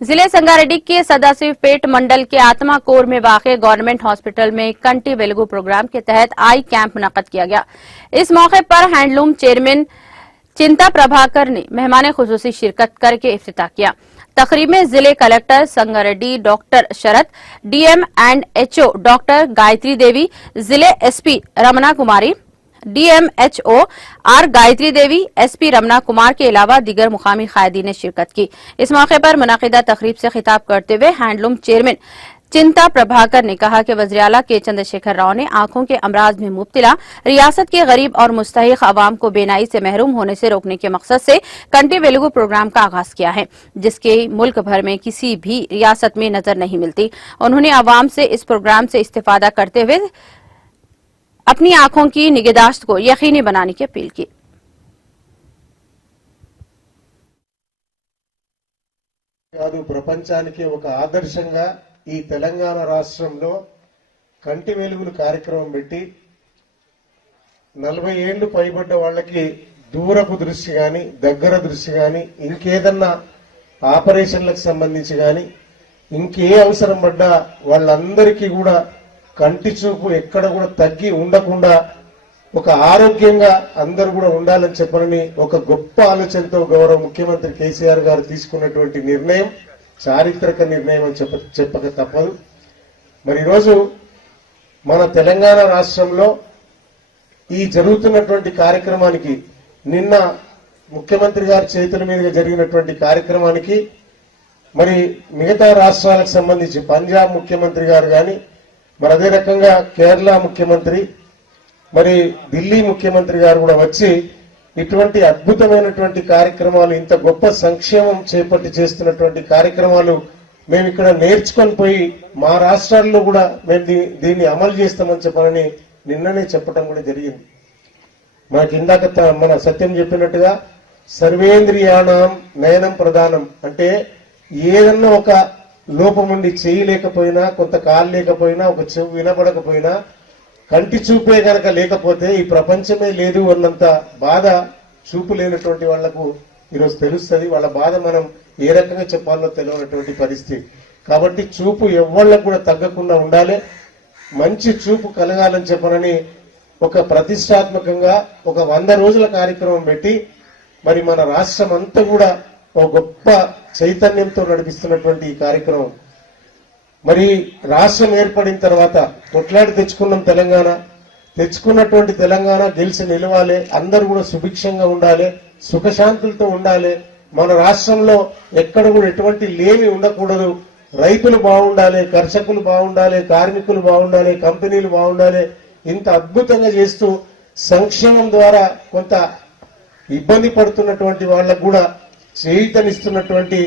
जिले संगारेड्डी के सदाशिवपेट मंडल के आत्मा कोर में वाक़ गवर्नमेंट हॉस्पिटल में कंटी वेलुगु प्रोग्राम के तहत आई कैंप मुनक्कद किया गया। इस मौके पर हैंडलूम चेयरमैन चिंता प्रभाकर ने मेहमान खुसूसी शिरकत करके इफ्तिताह किया। तकरीब में जिले collector Sangareddy doctor Sharad, DM and HO doctor Gayatri Devi, जिले SP Ramana Kumari, DMHO R Gayatri Devi, SP Ramana Kumar के अलावा दीगर मुकामी कायदीन ने शिरकत की। इस मौके पर मुनाकिदा तकरीब से खिताब करते हुए हैंडलूम चेयरमैन चिंता प्रभाकर ने कहा कि वज़ीर-ए-आला के चंद्रशेखर राव ने आंखों के अमराज में मुब्तला रियासत के गरीब और मुस्तहिक अवाम को बेनाई से महरूम होने से रोकने के मकसद से कंटी वेलुगु प्रोग्राम का आगाज किया है, जिसके मुल्क भर में किसी भी रियासत में नजर नहीं मिलती। उन्होंने अवाम से इस प्रोग्राम से इस्तेफादा करते हुए अपनी आंखों की निगहदाश्त को यकीनी बनाने की अपील की। ప్రపంచానికి ఒక ఆదర్శంగా ఈ తెలంగాణ రాష్ట్రంలో కంటి వెలుగులు కార్యక్రమం పెట్టి 40 ఏళ్లు పైబడ్డ వాళ్ళకి దూరపు దృష్టి గాని దగ్గర దృష్టి గాని ఇంకేదన్నా ఆపరేషన్లకు సంబంధించి గాని ఇంకే అవసరం పడ్డా వాళ్ళందరికీ కూడా కంటి చూపు ఎక్కడ కూడా తగ్గి ఉండకుండా ఒక ఆరోగ్యంగా అందరూ కూడా ఉండాలని చెప్పనని ఒక గొప్ప ఆలోచనతో గౌరవ ముఖ్యమంత్రి కేసీఆర్ గారు తీసుకున్నటువంటి నిర్ణయం చారిత్రక నిర్ణయం అని చెప్పక తప్పదు। మరి ఈరోజు మన తెలంగాణ రాష్ట్రంలో ఈ జరుగుతున్నటువంటి కార్యక్రమానికి నిన్న ముఖ్యమంత్రి గారి చేతుల మీదుగా జరిగినటువంటి కార్యక్రమానికి మరి మిగతా రాష్ట్రాలకు సంబంధించి పంజాబ్ ముఖ్యమంత్రి గారు గాని మరి అదే రకంగా కేరళ ముఖ్యమంత్రి మరి ఢిల్లీ ముఖ్యమంత్రి గారు కూడా వచ్చి ఇటువంటి అద్భుతమైనటువంటి కార్యక్రమాలు ఇంత గొప్ప సంక్షేమం చేపట్టి చేస్తున్నటువంటి కార్యక్రమాలు మేము ఇక్కడ నేర్చుకొని పోయి మా రాష్ట్రాల్లో కూడా మేము దీన్ని అమలు చేస్తామని చెప్పని నిన్ననే చెప్పడం కూడా జరిగింది। మనకి ఇందాక మన సత్యం చెప్పినట్టుగా సర్వేంద్రియాణం నయనం ప్రధానం అంటే ఏదన్నా ఒక లోపం ఉండి చేయలేకపోయినా కొంత కాలు లేకపోయినా ఒక చెవు వినబడకపోయినా కంటి చూపే గనక లేకపోతే ఈ ప్రపంచమే లేదు అన్నంత బాధ చూపు లేనటువంటి వాళ్లకు ఈరోజు తెలుస్తుంది। వాళ్ళ బాధ మనం ఏ రకంగా చెప్పాలో తెలియనటువంటి పరిస్థితి కాబట్టి చూపు ఎవ్వళ్ళకు కూడా తగ్గకుండా ఉండాలి, మంచి చూపు కలగాలని చెప్పనని ఒక ప్రతిష్టాత్మకంగా ఒక 100 రోజుల కార్యక్రమం పెట్టి మరి మన రాష్ట్రం అంతా కూడా ఒక గొప్ప చైతన్యంతో నడిపిస్తున్నటువంటి ఈ కార్యక్రమం మరి రాష్ట్రం ఏర్పడిన తర్వాత కొట్లాడి తెచ్చుకున్నాం తెచ్చుకున్నటువంటి తెలంగాణ గెలిచి నిలవాలి, అందరూ కూడా సుభిక్షంగా ఉండాలి, సుఖశాంతులతో ఉండాలి, మన రాష్ట్రంలో ఎక్కడ కూడా ఎటువంటి లేమి ఉండకూడదు, రైతులు బాగుండాలి, కర్షకులు బాగుండాలి, కార్మికులు బాగుండాలి, కంపెనీలు బాగుండాలి, ఇంత అద్భుతంగా చేస్తూ సంక్షేమం ద్వారా కొంత ఇబ్బంది పడుతున్నటువంటి వాళ్ళకు కూడా చేయూతనిస్తున్నటువంటి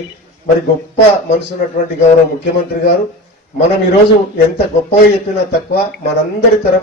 మరి గొప్ప మనసు ఉన్నటువంటి గౌరవ ముఖ్యమంత్రి గారు మనం ఈరోజు ఎంత గొప్పగా చెప్పినా తక్కువ మనందరి తరఫున